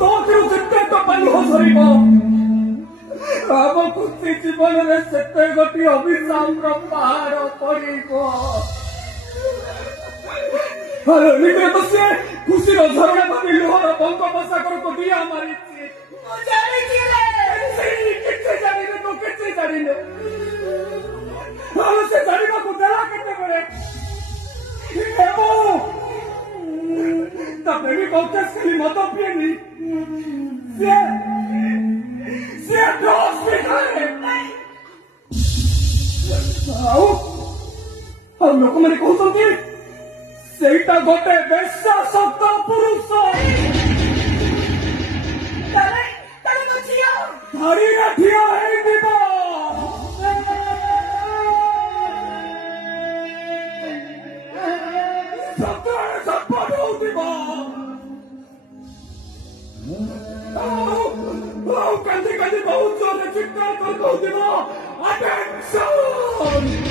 ତୋଥିରୁ ଯେତେ ଟଙ୍କା ଲୁହ ସରିବ ଆମ ଖୁସି ଜୀବନରେ ସେତେ ଗୋଟିଏ ଅଭିଶାପର ପାହାଡ ପଡିବ। ଏମିତିରେ ତ ସିଏ ଖୁସିର ଝରଣା ଭାବି ଲୁହର ବଙ୍ଗୋପସାଗରକୁ ଦିଆ ମାରିଛି। କିଛି ଜାଣିନେ ତୁ କିଛି ଜାଣିନେ। ସେ ଜାଣିବାକୁ ଦେଲା କେତେବେଳେ ତା ପ୍ରେମିକ ଖାଲି ମଦ ପିଏନି, ସିଏ ଡ୍ରଗ୍ସ ବି ଖାଏ। ଆଉ ଲୋକମାନେ କହୁଛନ୍ତି ସେଇଟା ଗୋଟେ ବେଶ୍ୟାସକ୍ତ ପୁରୁଷ। ଧାଡ଼ିରେ ଠିଆ ହେଇଯିବ। ସତରେ ସପୋର୍ଟ ହଉଥିବ। କାନ୍ଦି କାନ୍ଦି ବହୁତ ଜୋରରେ ଚିତ୍କାର କରି କହୁଥିବ, ଆଟେନସନ।